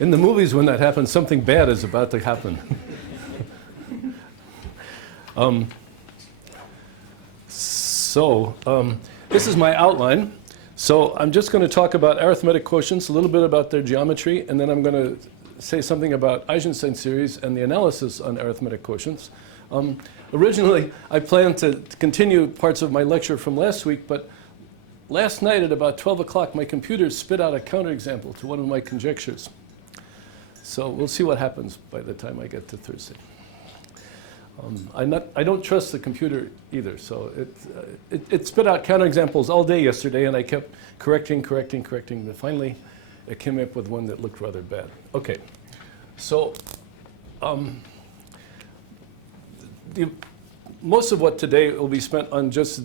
In the movies, when that happens, something bad is about to happen. This is my outline. So I'm just going to talk about arithmetic quotients, a little bit about their geometry, and then I'm going to say something about Eisenstein series and the analysis on arithmetic quotients. Originally, I planned to continue parts of my lecture from last week, but last night at about 12 o'clock, my computer spit out a counterexample to one of my conjectures. So we'll see what happens by the time I get to Thursday. I don't trust the computer either, so it spit out counterexamples all day yesterday, and I kept correcting, and finally it came up with one that looked rather bad. Okay, so most of what today will be spent on just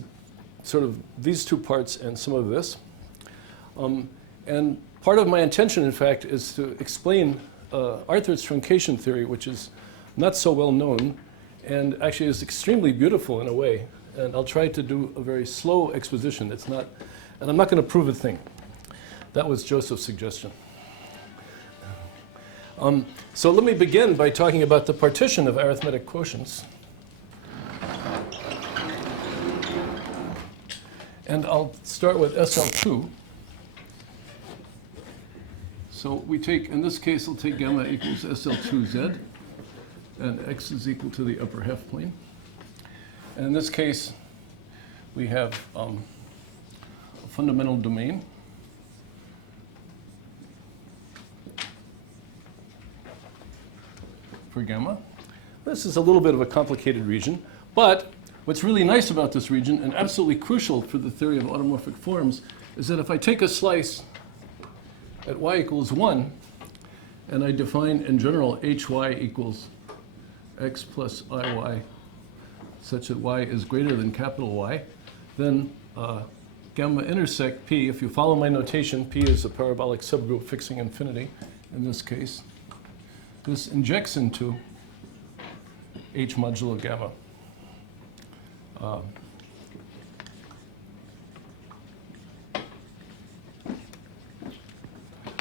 sort of these two parts and some of this. And part of my intention, in fact, is to explain Arthur's truncation theory, which is not so well known, and actually is extremely beautiful in a way. And I'll try to do a very slow exposition. It's not, and I'm not going to prove a thing. That was Joseph's suggestion. So let me begin by talking about the partition of arithmetic quotients. And I'll start with SL2. So we take, in this case, we'll take gamma equals SL2Z. And x is equal to the upper half plane. And in this case, we have a fundamental domain. For gamma. This is a little bit of a complicated region, but what's really nice about this region, and absolutely crucial for the theory of automorphic forms, is that if I take a slice at y equals 1, and I define in general hy equals x plus iy such that y is greater than capital Y, then gamma intersect p, if you follow my notation, p is a parabolic subgroup fixing infinity in this case. This injects into h modulo gamma.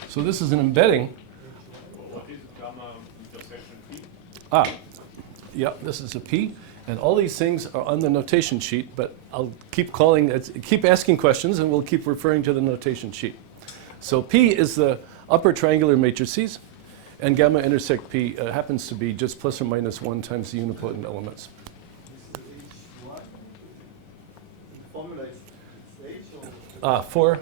So this is an embedding. What is gamma intersection p? Yeah, this is a p, and all these things are on the notation sheet, but I'll keep asking questions, and we'll keep referring to the notation sheet. So p is the upper triangular matrices, and gamma intersect p happens to be just plus or minus 1 times the unipotent elements. The formula is H or? 4.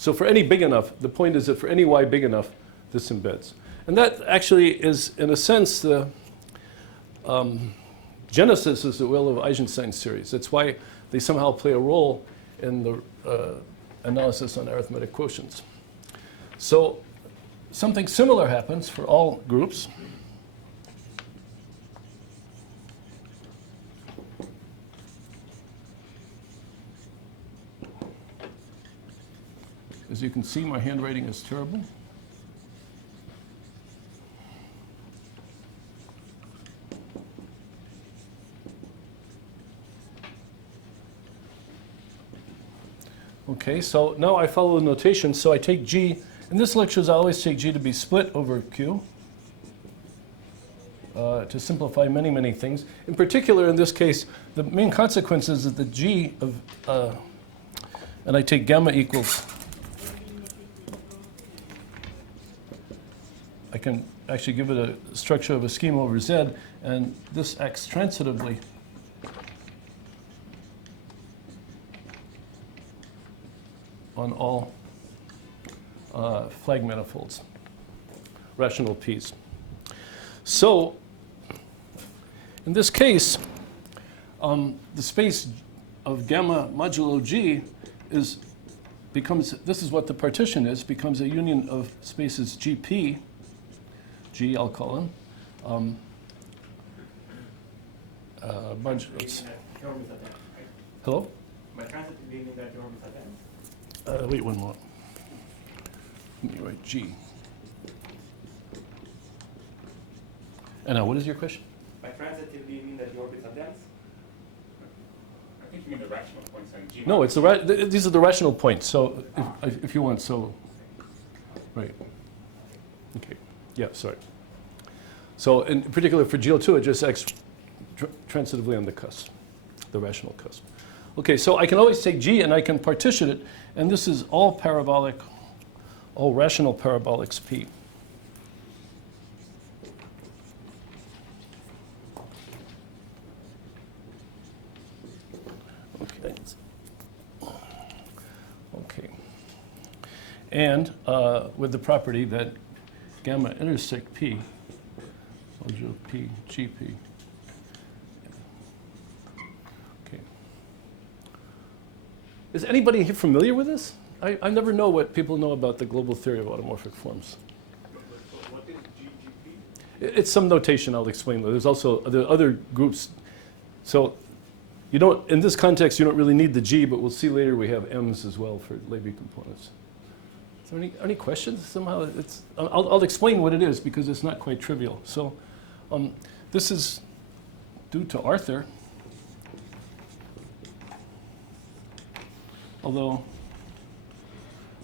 So for any big enough, the point is that for any y big enough, this embeds. And that actually is, in a sense, the genesis, as it will, of Eisenstein series. That's why they somehow play a role in the analysis on arithmetic quotients. So something similar happens for all groups. As you can see, my handwriting is terrible. Okay, so now I follow the notation. So I take G. In this lecture, I always take G to be split over Q to simplify many, many things. In particular, in this case, the main consequence is that the G of, and I take gamma equals, I can actually give it a structure of a scheme over Z, and this acts transitively on all flag manifolds, rational P's. So in this case, the space of gamma modulo G becomes, this is what the partition is, becomes a union of spaces GP, G I'll call them, hello? By transitive meaning that your orbits are dense? Wait one more. Let me write G. And now, what is your question? By transitive meaning that your orbits are dense? I think You mean the rational points and G? No, it's these are the rational points. So if you want, so right. Okay. Yeah. Sorry. So in particular for GL2, it just acts transitively on the cusp, the rational cusp. Okay. So I can always take G and I can partition it, and this is all parabolic, all rational parabolics P. Okay. Okay. And with the property that gamma intersect P, modulo P, GP. Okay. Is anybody here familiar with this? I never know what people know about the global theory of automorphic forms. What is GGP? It's some notation I'll explain. There's also other groups. So you don't, in this context, you don't really need the G, but we'll see later we have M's as well for Levy components. Is there any questions? Somehow it's, I'll explain what it is because it's not quite trivial. So this is due to Arthur, although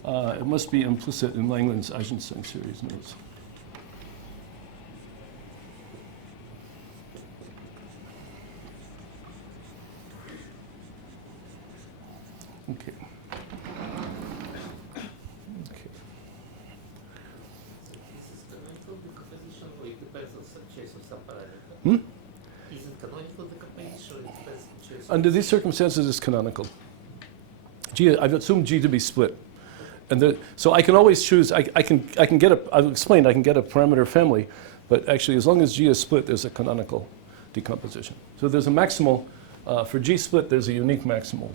it must be implicit in Langland's Eisenstein series notes. Okay. Okay. Is it canonical decomposition or it depends on some choice of some parameter? Hmm? Is it canonical decomposition or it depends on choice of Under these circumstances, it's canonical. G, I've assumed G to be split. And so I can always choose, I can get a, I've explained, I can get a parameter family, but actually as long as G is split, there's a canonical decomposition. So there's a maximal, for G split, there's a unique maximal.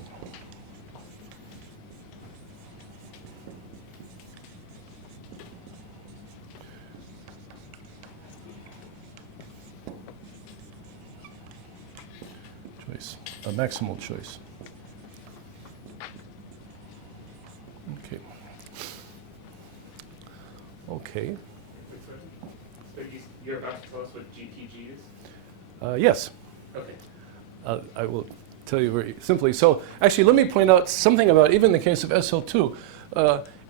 Choice, a maximal choice. Okay. Okay. So you're about to tell us what GTG is? Yes. Okay. I will tell you very simply. So actually, let me point out something about even the case of SL2.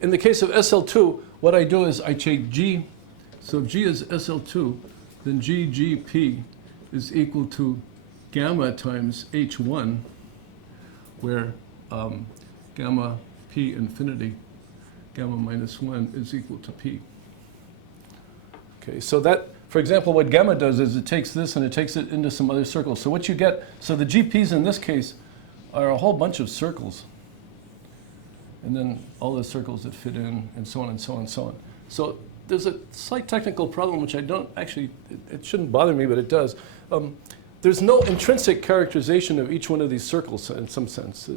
In the case of SL2, what I do is I take G. So if G is SL2, then GGP is equal to gamma times H1, where gamma P infinity, gamma minus 1 is equal to P. Okay, so that, for example, what gamma does is it takes this and it takes it into some other circles. So what you get, so the GPs in this case are a whole bunch of circles. And then all the circles that fit in, and so on and so on and so on. So there's a slight technical problem, which I don't actually, it shouldn't bother me, but it does. There's no intrinsic characterization of each one of these circles in some sense.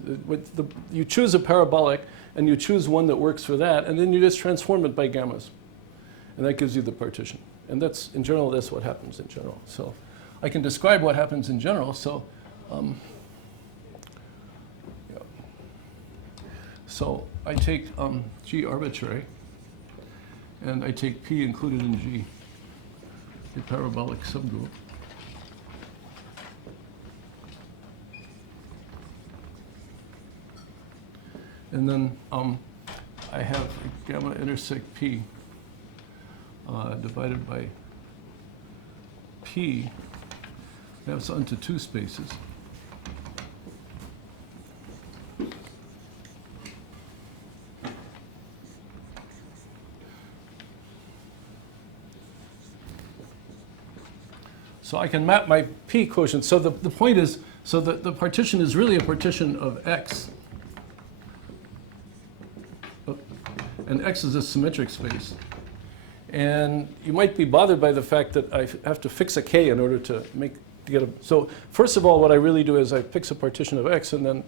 You choose a parabolic, and you choose one that works for that, and then you just transform it by gammas. And that gives you the partition. And that's, in general, that's what happens in general. So I can describe what happens in general. So, yeah. So I take G arbitrary, and I take P included in G, a parabolic subgroup. And then I have gamma intersect P divided by P maps onto two spaces. So I can map my P quotient. So the point is, so the partition is really a partition of X. And X is a symmetric space. And you might be bothered by the fact that I have to fix a K in order to get a, so first of all, what I really do is I fix a partition of X, and then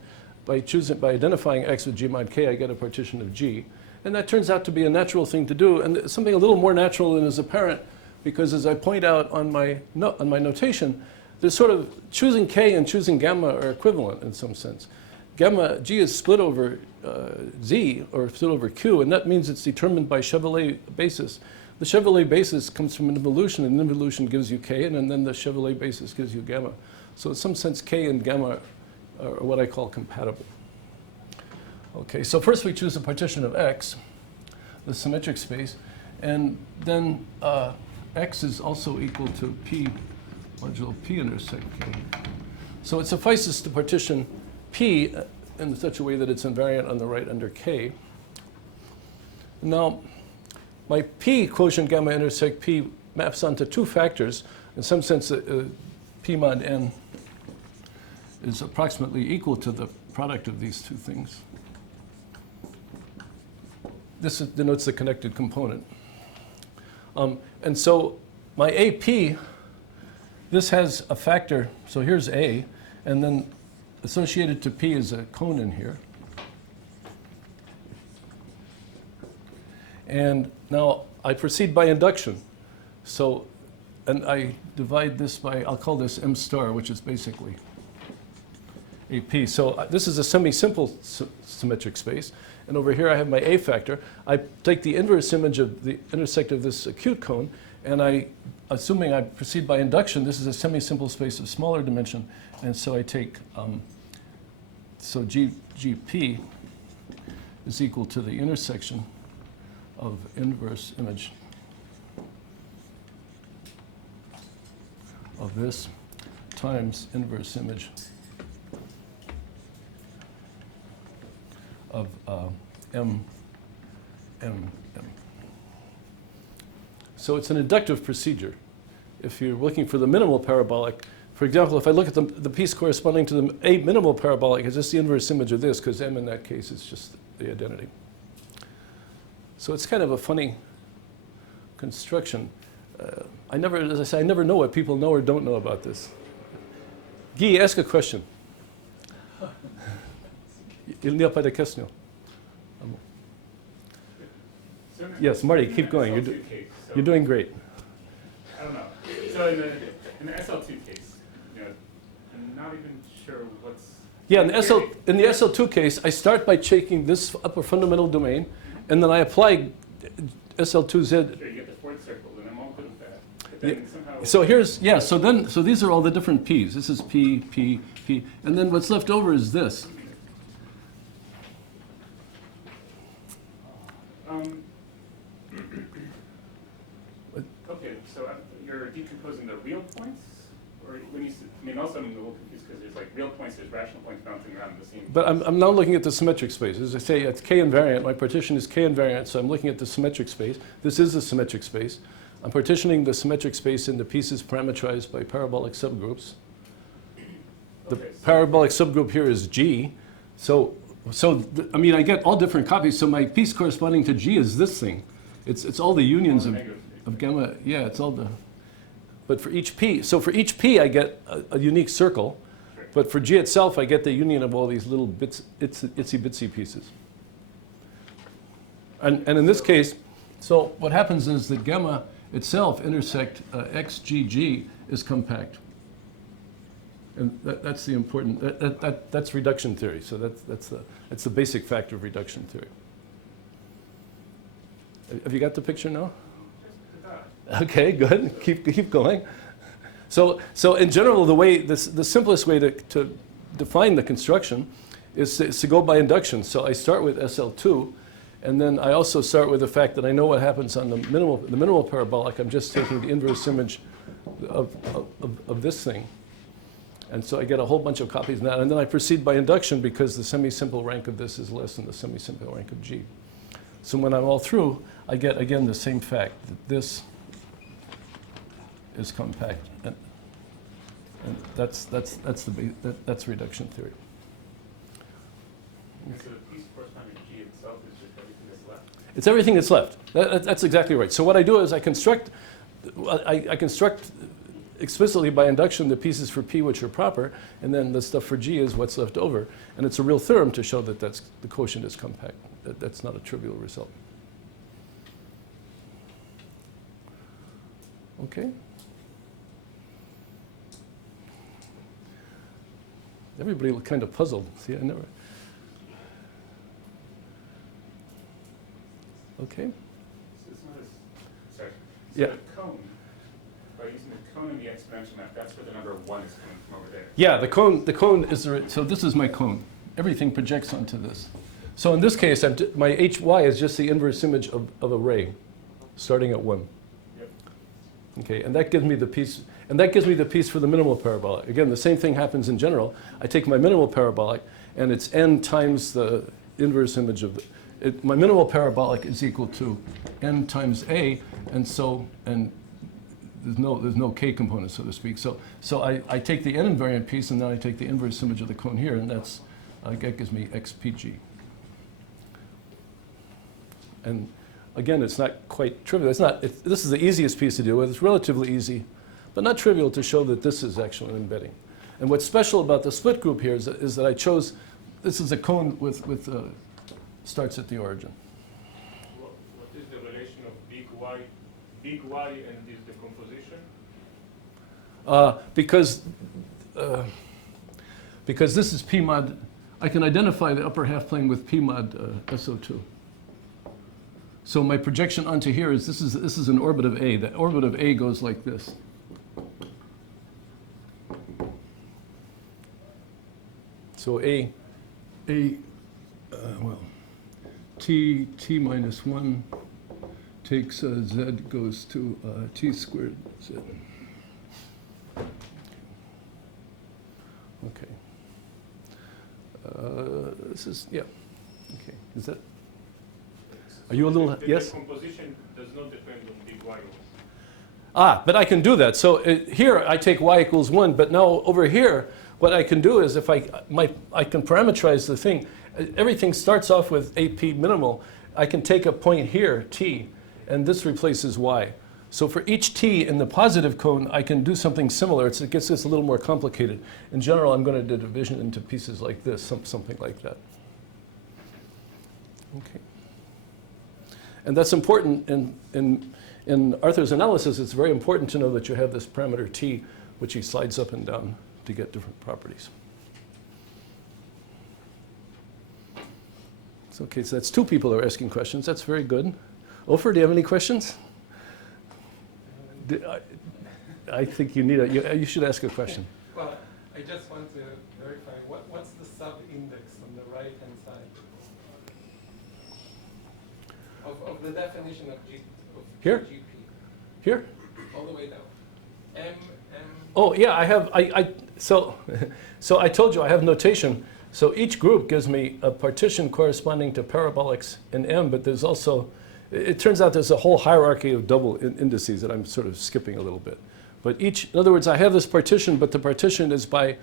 by identifying X with G mod K, I get a partition of G. And that turns out to be a natural thing to do, and something a little more natural than is apparent, because as I point out on my notation, there's sort of choosing K and choosing gamma are equivalent in some sense. Gamma, G is split over Z, or split over Q, and that means it's determined by Chevalier basis. The Chevalier basis comes from an involution, and an involution gives you K, and then the Chevalier basis gives you gamma. So in some sense, K and gamma or what I call compatible. Okay, so first we choose a partition of X, the symmetric space, and then X is also equal to P modulo P intersect K. So it suffices to partition P in such a way that it's invariant on the right under K. Now, my P quotient gamma intersect P maps onto two factors. In some sense, P mod n is approximately equal to the product of these two things. This denotes the connected component. And so my AP, this has a factor, so here's A, and then associated to P is a cone in here. And now I proceed by induction. So, and I divide this by, I'll call this M star, which is basically AP. So this is a semi-simple symmetric space. And over here I have my A factor. I take the inverse image of the intersect of this acute cone, and assuming I proceed by induction, this is a semi-simple space of smaller dimension. And so I take, so GP is equal to the intersection of inverse image of this times inverse image of M. So it's an inductive procedure. If you're looking for the minimal parabolic, for example, if I look at the piece corresponding to the A minimal parabolic, it's just the inverse image of this, because M in that case is just the identity. So it's kind of a funny construction. As I say, I never know what people know or don't know about this. Guy, ask a question. Il n'y a pas de question. So Yes, Marty, in keep the going. SL2 case, so- You're doing great. I don't know. So in the SL2 case, I'm not even sure what's. Yeah, in the SL2 case, I start by taking this upper fundamental domain, and then I apply SL2Z. Sure, you get the fourth circle, and I'm all good with that. But then somehow. So here's, yeah, so these are all the different P's. This is P, P, P, and then what's left over is this. Okay, so you're decomposing the real points? Or when you, I mean, also I'm a little confused because there's like real points, there's rational points bouncing around in the same. But I'm now looking at the symmetric space. As I say, it's K invariant. My partition is K invariant, so I'm looking at the symmetric space. This is the symmetric space. I'm partitioning the symmetric space into pieces parametrized by parabolic subgroups. The Okay, so- parabolic subgroup here is G. I mean, I get all different copies. So my piece corresponding to G is this thing. It's all the unions of gamma. Yeah, it's all the. But for each P, so for each P, I get a unique circle. Sure. But for G itself, I get the union of all these little bits, itsy bitsy pieces. And in this case, so what happens is that gamma itself intersect XGG is compact. And that's the important, that's reduction theory. So that's the basic factor of reduction theory. Have you got the picture now? Okay, good. Keep going. So in general, the simplest way to define the construction is to go by induction. So I start with SL2, and then I also start with the fact that I know what happens on the minimal parabolic. I'm just taking the inverse image of this thing. And so I get a whole bunch of copies of that. And then I proceed by induction because the semi-simple rank of this is less than the semi-simple rank of G. So when I'm all through, I get, again, the same fact, that this is compact. And that's reduction theory. And so the piece corresponding to G itself is just everything that's left? It's everything that's left. That's exactly right. So what I do is I construct explicitly by induction the pieces for P which are proper, and then the stuff for G is what's left over. And it's a real theorem to show that the quotient is compact. That's not a trivial result. Okay? Everybody looked kind of puzzled. See, I never. Okay? So this one is, sorry. So Yeah. the cone, by using the cone in the exponential map, that's where the number 1 is coming from over there. Yeah, the cone is so this is my cone. Everything projects onto this. So in this case, my hy is just the inverse image of a ray, starting at 1. Yep. Okay, and that gives me the piece. And that gives me the piece for the minimal parabolic. Again, the same thing happens in general. I take my minimal parabolic, and it's n times the inverse image of my minimal parabolic is equal to n times a, and there's no k component, so to speak. So I take the n invariant piece, and then I take the inverse image of the cone here, and that gives me xpg. And again, it's not quite trivial. This is the easiest piece to deal with. It's relatively easy, but not trivial to show that this is actually an embedding. And what's special about the split group here is that I chose, this is a cone with starts at the origin. What is the relation of big Y and this decomposition? Because this is P mod, I can identify the upper half plane with P mod SO2. So my projection onto here is this is an orbit of A. The orbit of A goes like this. So well, t minus 1 takes z goes to t squared z. Okay. This is, yeah. Okay. Is that? Are you a little, yes? The composition does not depend on big Y. But I can do that. So here I take y equals 1, but now over here, what I can do is if I can parameterize the thing. Everything starts off with AP minimal. I can take a point here, t, and this replaces y. So for each t in the positive cone, I can do something similar. It gets this a little more complicated. In general, I'm going to do division into pieces like this, something like that. Okay. And that's important in Arthur's analysis. It's very important to know that you have this parameter t, which he slides up and down to get different properties. So, okay, so that's 2 people who are asking questions. That's very good. Ofer, do you have any questions? I think you should ask a question. Well, I just want to verify, what's the sub-index on the right-hand side of the definition of Here? GP? Here? All the way down. M. Oh, yeah, I have, so I told you I have notation. So each group gives me a partition corresponding to parabolics in M, but there's also, it turns out there's a whole hierarchy of double indices that I'm sort of skipping a little bit. But in other words, I have this partition, but the partition is by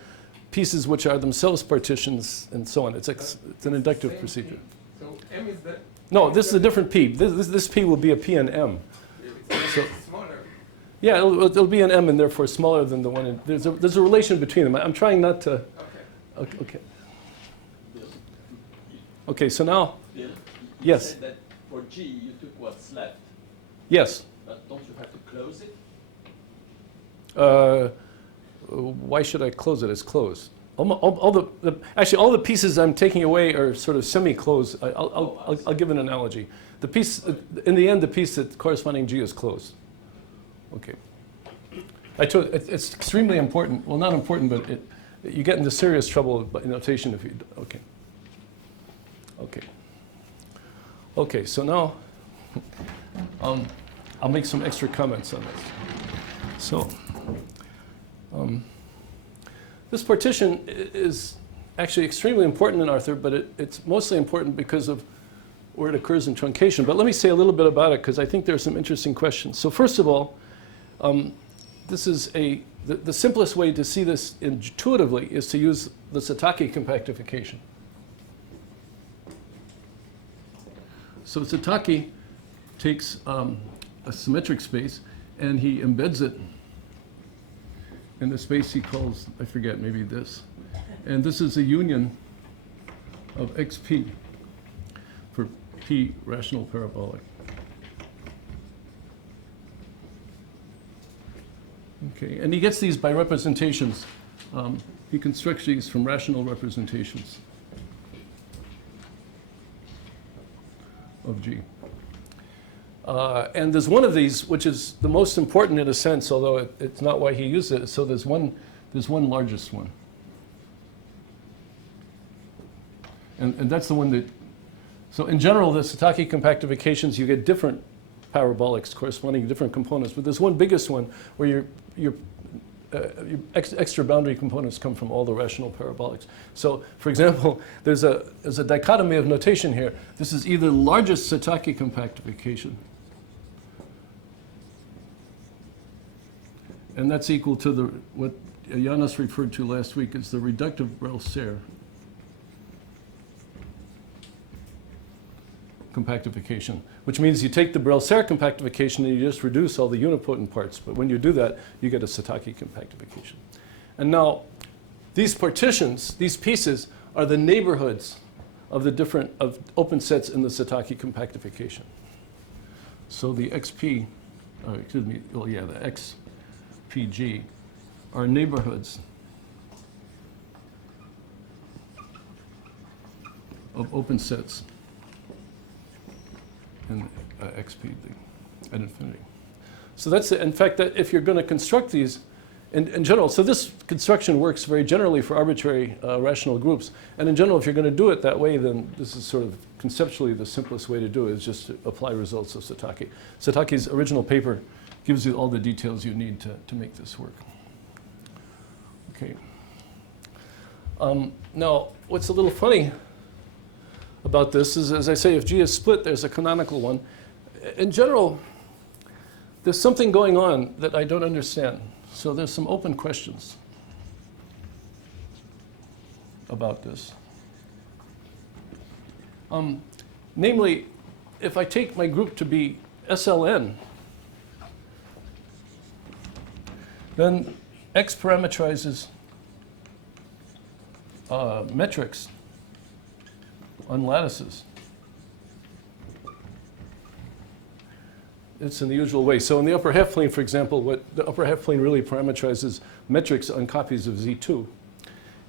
pieces which are themselves partitions and so on. It's an inductive procedure. P. So M is the... No, this is a different P. This P will be a P and M. So, smaller. yeah, it'll be an M and therefore smaller than the one in, there's a relation between them. I'm trying not to, okay. Okay, so now, Bill, you yes. said that for G you took what's left, Yes. but don't you have to close it? Why should I close it? It's closed. Actually, all the pieces I'm taking away are sort of semi-closed. I'll give an analogy. The piece, in the end, the piece that's corresponding G is closed. Okay. I told it's extremely important. Well, not important, but you get into serious trouble by notation if you. Okay. Okay. Okay. So now, I'll make some extra comments on this. So. This partition is actually extremely important in Arthur, but it's mostly important because of where it occurs in truncation. But let me say a little bit about it, because I think there are some interesting questions. So first of all, this is the simplest way to see this intuitively is to use the Sataki compactification. So Sataki takes a symmetric space, and he embeds it in the space he calls, I forget, maybe this. And this is a union of xp for p rational parabolic. Okay, and he gets these by representations. He constructs these from rational representations of G. And there's one of these, which is the most important in a sense, although it's not why he used it. So there's one largest one. And that's the one that, so in general, the Sataki compactifications, you get different parabolics corresponding to different components. But there's one biggest one where your extra boundary components come from all the rational parabolics. So, for example, there's a dichotomy of notation here. This is either largest Sataki compactification, and that's equal to what Janos referred to last week as the reductive Brel-Serre compactification, which means you take the Brel-Serre compactification and you just reduce all the unipotent parts. But when you do that, you get a Sataki compactification. And now, these partitions, these pieces, are the neighborhoods of the open sets in the Sataki compactification. So the XP, the XPG are neighborhoods of open sets in XP at infinity. So that's it. In fact, that if you're going to construct these in general, so this construction works very generally for arbitrary rational groups. And in general, if you're going to do it that way, then this is sort of conceptually the simplest way to do it, is just to apply results of Sataki. Sataki's original paper gives you all the details you need to make this work. Okay. Now, what's a little funny about this is, as I say, if G is split, there's a canonical one. In general, there's something going on that I don't understand. So there's some open questions about this. Namely, if I take my group to be SLN, then X parameterizes metrics on lattices. It's in the usual way. So in the upper half plane, for example, what the upper half plane really parameterizes metrics on copies of Z2.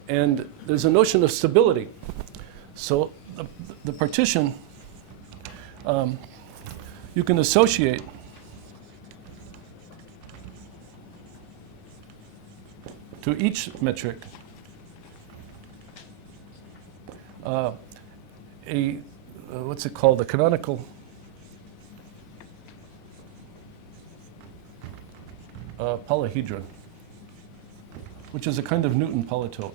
And there's a notion of stability. So the partition, you can associate to each metric what's it called? A canonical polyhedron, which is a kind of Newton polytope.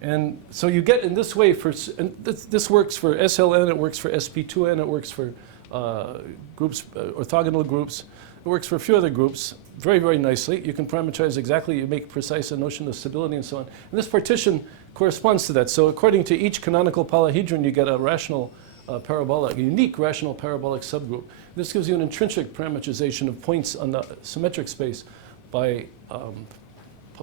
And so you get in this way and this works for SLN, it works for SP2N, it works for groups, orthogonal groups. It works for a few other groups very, very nicely. You can parameterize exactly, you make precise a notion of stability and so on. And this partition corresponds to that. So according to each canonical polyhedron, you get a rational parabolic, a unique rational parabolic subgroup. This gives you an intrinsic parameterization of points on the symmetric space by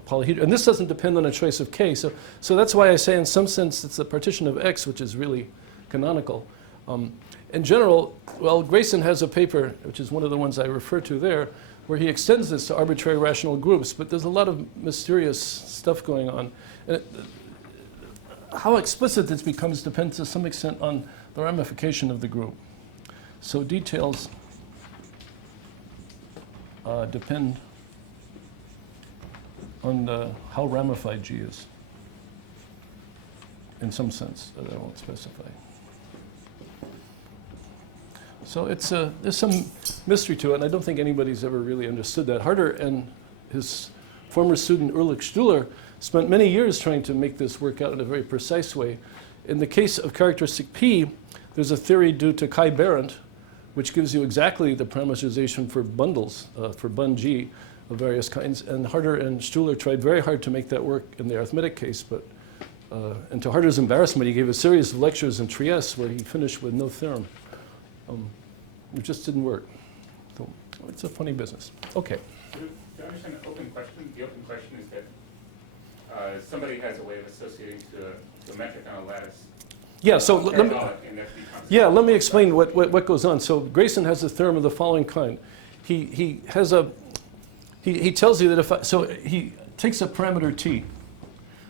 polyhedron. And this doesn't depend on a choice of K. So that's why I say in some sense it's the partition of X, which is really canonical. In general, well, Grayson has a paper, which is one of the ones I refer to there, where he extends this to arbitrary rational groups, but there's a lot of mysterious stuff going on. And how explicit this becomes depends to some extent on the ramification of the group. So details depend on how ramified G is, in some sense that I won't specify. So there's some mystery to it, and I don't think anybody's ever really understood that. Harder and his former student Ulrich Stuhler spent many years trying to make this work out in a very precise way. In the case of characteristic P, there's a theory due to Kai Berendt, which gives you exactly the parameterization for bundles, for bund G of various kinds. And Harder and Stuhler tried very hard to make that work in the arithmetic case, but and to Harder's embarrassment, he gave a series of lectures in Trieste where he finished with no theorem. It just didn't work. So it's a funny business. Okay. To understand the open question is that somebody has a way of associating to a metric on a lattice. Yeah, so let me explain what goes on. So Grayson has a theorem of the following kind. He tells you that he takes a parameter t.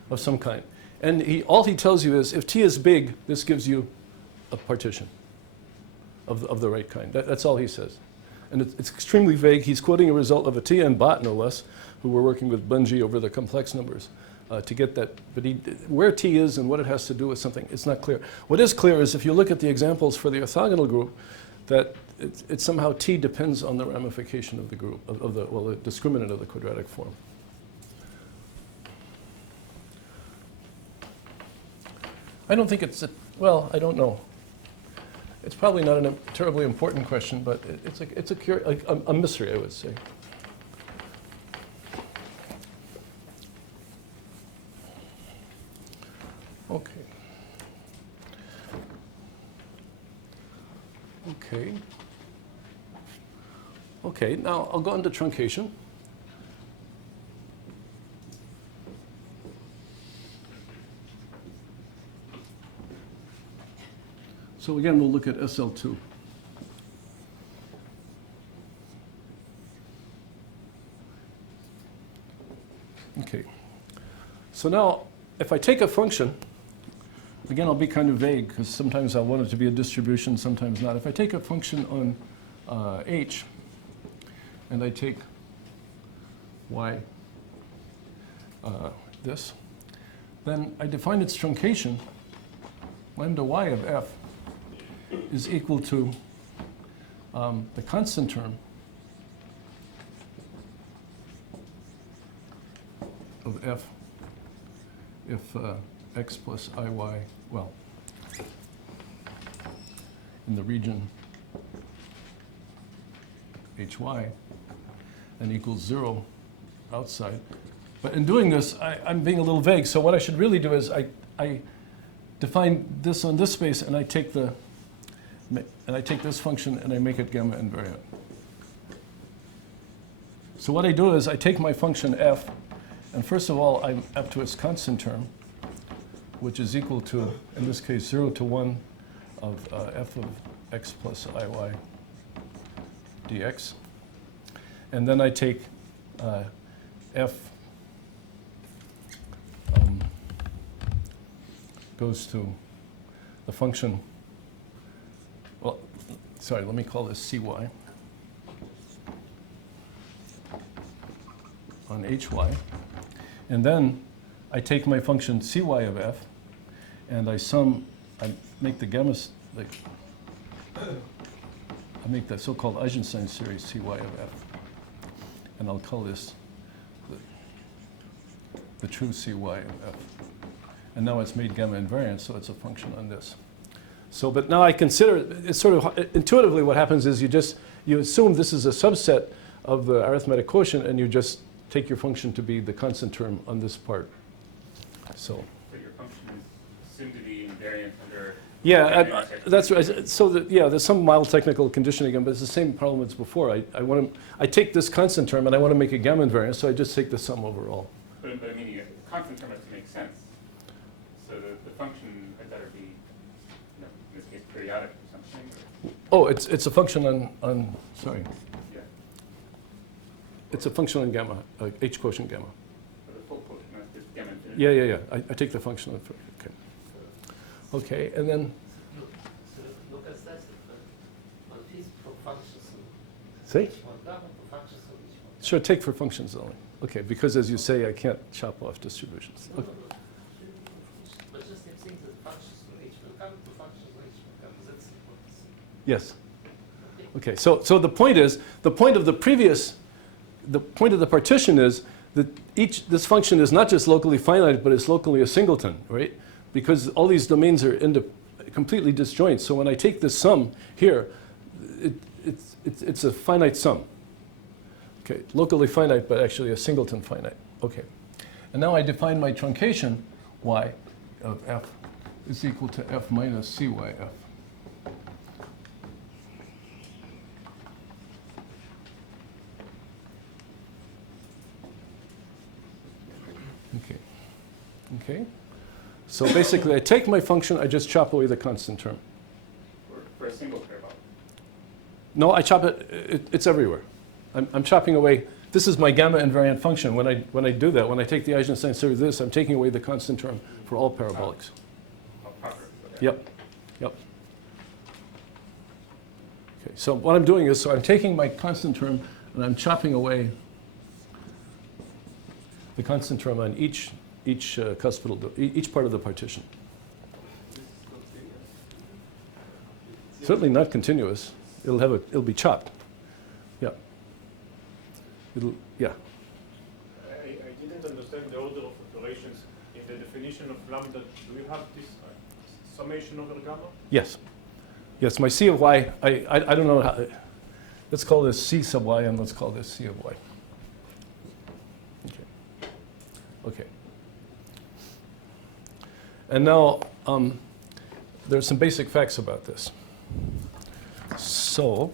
of some kind. And all he tells you is, if t is big, this gives you a partition of the right kind. That's all he says. And it's extremely vague. He's quoting a result of a TN bot, no less, who were working with Bungie over the complex numbers to get that. But where t is and what it has to do with something, it's not clear. What is clear is if you look at the examples for the orthogonal group, that it's somehow t depends on the ramification of the group, the discriminant of the quadratic form. I don't think it's well, I don't know. It's probably not a terribly important question, but it's a mystery, I would say. Okay. Okay. Okay, now I'll go on to truncation. So again, we'll look at SL2. Okay. So now, if I take a function, again, I'll be kind of vague, because sometimes I want it to be a distribution, sometimes not. If I take a function on h, and I take y, this, then I define its truncation, lambda y of f, is equal to the constant term of f if x plus iy, well, in the region hy, and equals 0 outside. But in doing this, I'm being a little vague. So what I should really do is I define this on this space, and I take this function and I make it gamma invariant. So what I do is I take my function f, and first of all, I'm up to its constant term, which is equal to, in this case, 0 to 1 of f of x plus iy dx. And then I take f goes to the function, well, sorry, let me call this cy on hy. And then I take my function cy of f, and I make the gamma, I make the so-called Eisenstein series cy of f. And I'll call this the true cy of f. And now it's made gamma invariant, so it's a function on this. So, but now I consider, it's sort of, intuitively what happens is you assume this is a subset of the arithmetic quotient, and you just take your function to be the constant term on this part. So your function is assumed to be invariant under... Yeah, that's right. So there's some mild technical conditioning, but it's the same problem as before. I take this constant term, and I want to make a gamma invariant, so I just take the sum overall. But I mean, a constant term has to make sense. So the function had better be, in this case, periodic or something. Oh, it's a function on sorry. Yeah. It's a function on gamma, h quotient gamma. But the full quotient, not just gamma infinity. Yeah. I take the function on, okay. Okay, and then, Lucas says on these functions. see? Sure, take for functions only. Okay, because as you say, I can't chop off distributions. Okay. But just in saying that functions on H will come to functions on H will come, that's important. Yes. Okay, so the point is, the point of the partition is that this function is not just locally finite, but it's locally a singleton, right? Because all these domains are completely disjoint. So when I take this sum here, it's a finite sum. Okay, locally finite, but actually a singleton finite. Okay, and now I define my truncation y of f is equal to f minus cyf. Okay. So basically, I take my function, I just chop away the constant term. For a single pair bond. No, I chop it, it's everywhere. I'm chopping away, this is my gamma invariant function. When I do that, when I take the Eisenstein series of this, I'm taking away the constant term for all parabolics. Oh, perfect. Okay. Yep. Yep. Okay, so what I'm doing is, so I'm taking my constant term and I'm chopping away the constant term on each cuspidal, each part of the partition. Certainly not continuous. It'll be chopped. Yeah. Yeah. I didn't understand the order of operations in the definition of lambda. Do you have this summation over gamma? Yes. Yes, my C of y, I don't know how, let's call this C sub y and let's call this C of y. Okay. Okay. And now, there's some basic facts about this. So,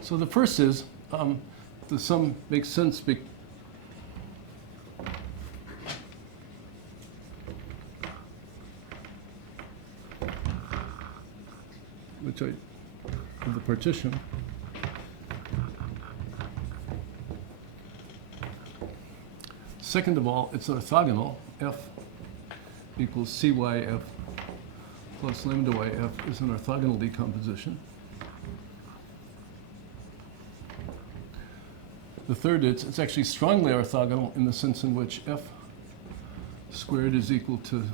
so the first is, the sum makes sense of the partition second of all, it's orthogonal. F equals CYF plus lambda YF is an orthogonal decomposition. The third, it's actually strongly orthogonal in the sense in which F squared is equal to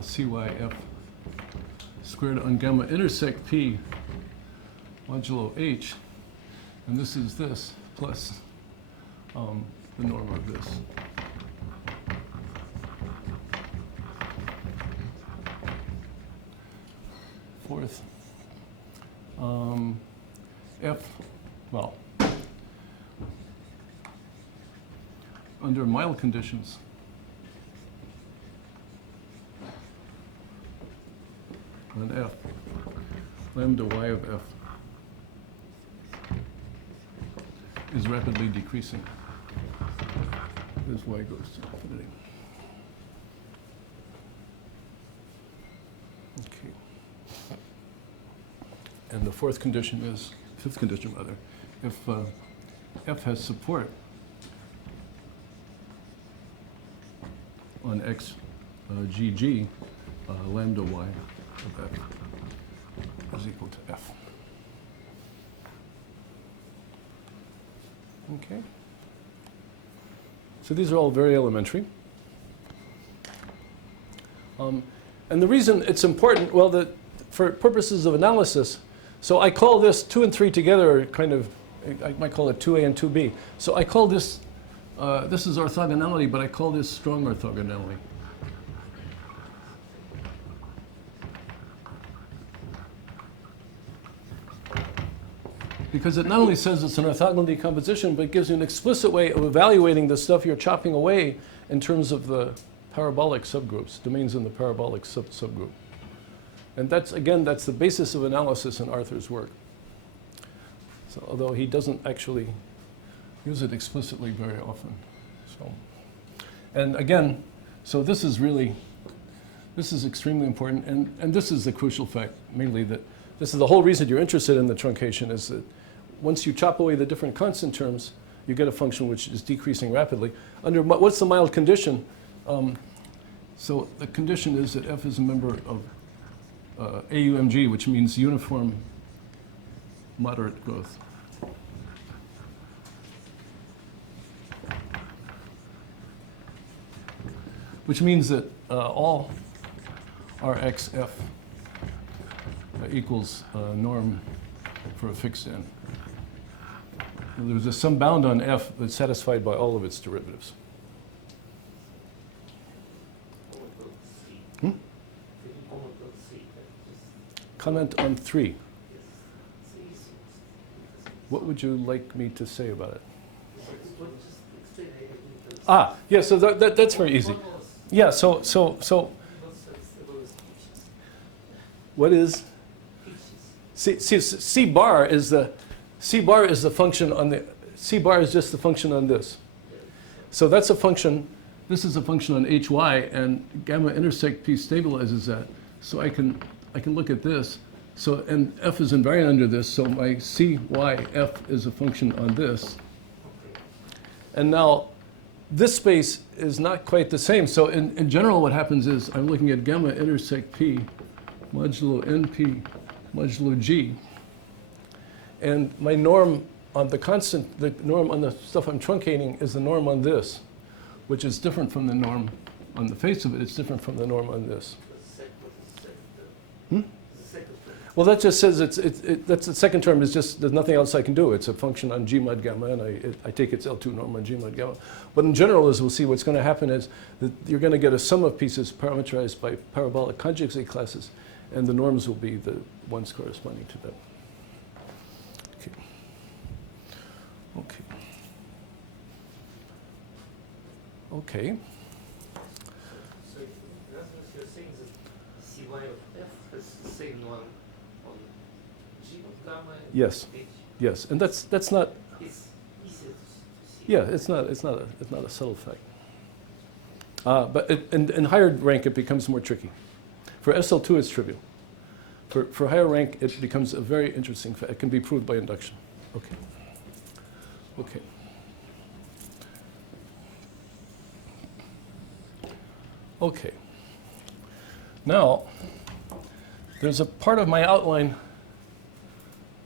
CYF squared on gamma intersect P modulo H, and this is this plus the norm of this. Fourth, F, well, under mild conditions, on F, lambda y of F is rapidly decreasing as y goes to infinity. Okay. And the fifth condition rather, if F has support on X GG, lambda y of F is equal to F. Okay. So these are all very elementary. And the reason it's important, well, for purposes of analysis, so I call this 2 and 3 together kind of, I might call it 2A and 2B. So I call this, this is orthogonality, but I call this strong orthogonality. Because it not only says it's an orthogonal decomposition, but it gives you an explicit way of evaluating the stuff you're chopping away in terms of the parabolic subgroups, domains in the parabolic subgroup. And that's, again, that's the basis of analysis in Arthur's work. So, although he doesn't actually use it explicitly very often. So, and again, so this is extremely important, and this is the crucial fact, mainly that this is the whole reason you're interested in the truncation, is that once you chop away the different constant terms, you get a function which is decreasing rapidly. Under what's the mild condition? So the condition is that F is a member of AUMG, which means uniform moderate growth. Which means that all Rxf equals norm for a fixed n. And there's some bound on F that's satisfied by all of its derivatives. Comment on 3. What would you like me to say about it? Ah, yeah, so that's very easy. Yeah, so what is C bar is the function on the C bar is just the function on this. So that's a function. This is a function on HY, and gamma intersect P stabilizes that. So I can look at this. So and F is invariant under this. So my CYF is a function on this. And now this space is not quite the same. So in general, what happens is I'm looking at gamma intersect P modulo NP modulo G. And my norm on the constant, the norm on the stuff I'm truncating is the norm on this, which is different from the norm on the face of it. It's different from the norm on this. Well, that just says that's the second term is just, there's nothing else I can do. It's a function on G mod gamma, and I take its L2 norm on G mod gamma. But in general, as we'll see, what's going to happen is that you're going to get a sum of pieces parameterized by parabolic conjugate classes, and the norms will be the ones corresponding to them. Okay. Okay. Okay. So in essence, you're saying that Cy of F has the same norm on G of gamma and Yes. H. Yes, and that's not. It's easy to see. Yeah, it's not a subtle fact. But in higher rank, it becomes more tricky. For SL2, it's trivial. For higher rank, it becomes a very interesting fact. It can be proved by induction. Okay. Okay. Okay. Now, there's a part of my outline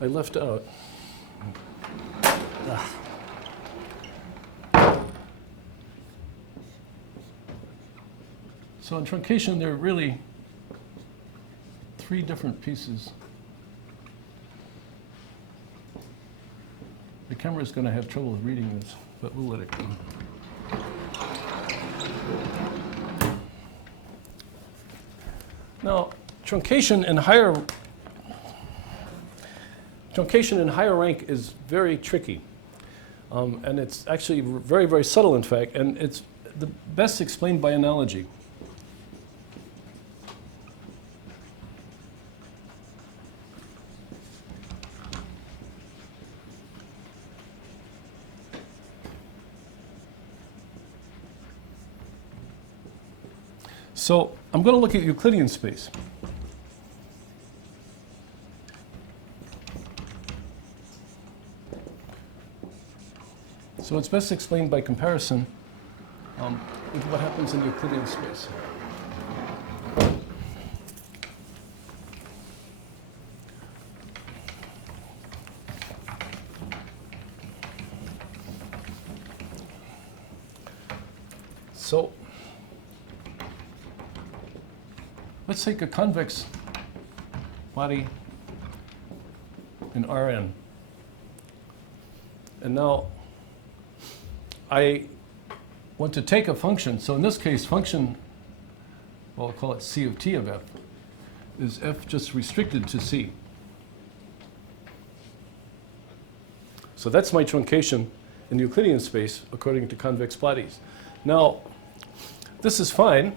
I left out. So in truncation, there are really three different pieces. The camera is going to have trouble reading this, but we'll let it go. Now, truncation in higher rank is very tricky. And it's actually very, very subtle, in fact, and it's the best explained by analogy. So I'm going to look at Euclidean space. So it's best explained by comparison with what happens in Euclidean space. So let's take a convex body in Rn. And now I want to take a function. So in this case, function, well, I'll call it C of t of f, is f just restricted to C. So that's my truncation in Euclidean space according to convex bodies. Now, this is fine.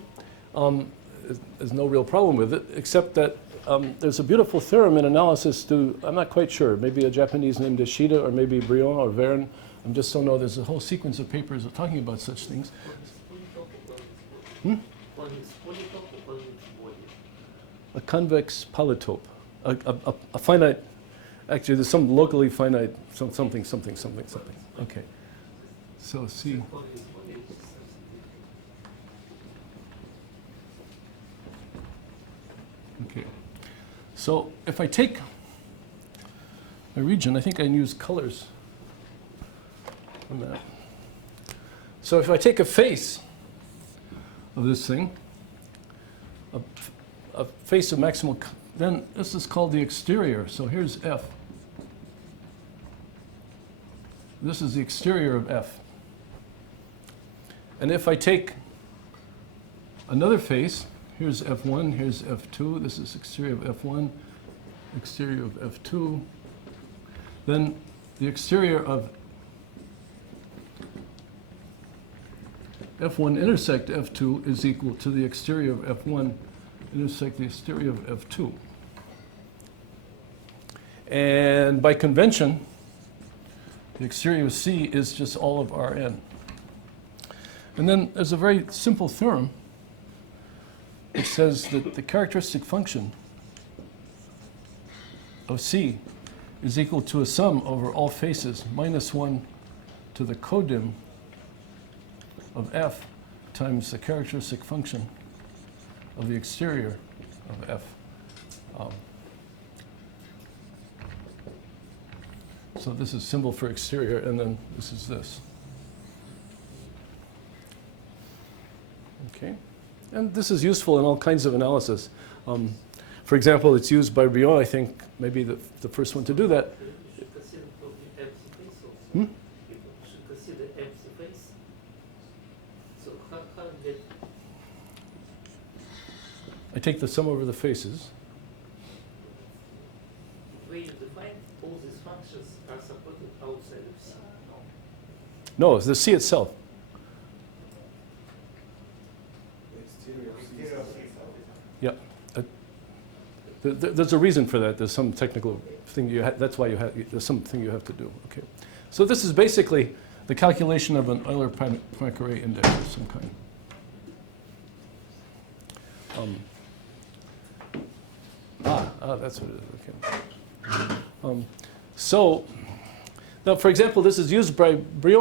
There's no real problem with it, except that there's a beautiful theorem in analysis to, I'm not quite sure, maybe a Japanese named Ishida, or maybe Briand or Verne. I just don't know. There's a whole sequence of papers talking about such things. A convex polytope. A finite, actually there's some locally finite, something. Okay. So C. Okay. So if I take a region, I think I can use colors. A minute. So if I take a face of this thing, a face of maximal, then this is called the exterior. So here's F. This is the exterior of F. And if I take another face, here's F1, here's F2, this is exterior of F1, exterior of F2, then the exterior of F1 intersect F2 is equal to the exterior of F1 intersect the exterior of F2. And by convention, the exterior of C is just all of Rn. And then there's a very simple theorem which says that the characteristic function of C is equal to a sum over all faces minus 1 to the codim of F times the characteristic function of the exterior of F. So this is symbol for exterior, and then this is this. Okay, and this is useful in all kinds of analysis. For example, it's used by Briand, I think, maybe the first one to do that. You should consider the empty face also. Hmm? You should consider empty face. So how did I take the sum over the faces. the way you define all these functions are supported outside of C? No, it's the C itself. Yeah. There's a reason for that. There's some technical thing that's why there's something you have to do. Okay. So this is basically the calculation of an Euler-Poincare index of some kind. That's what it is. Okay. So now, for example, this is used by Briand.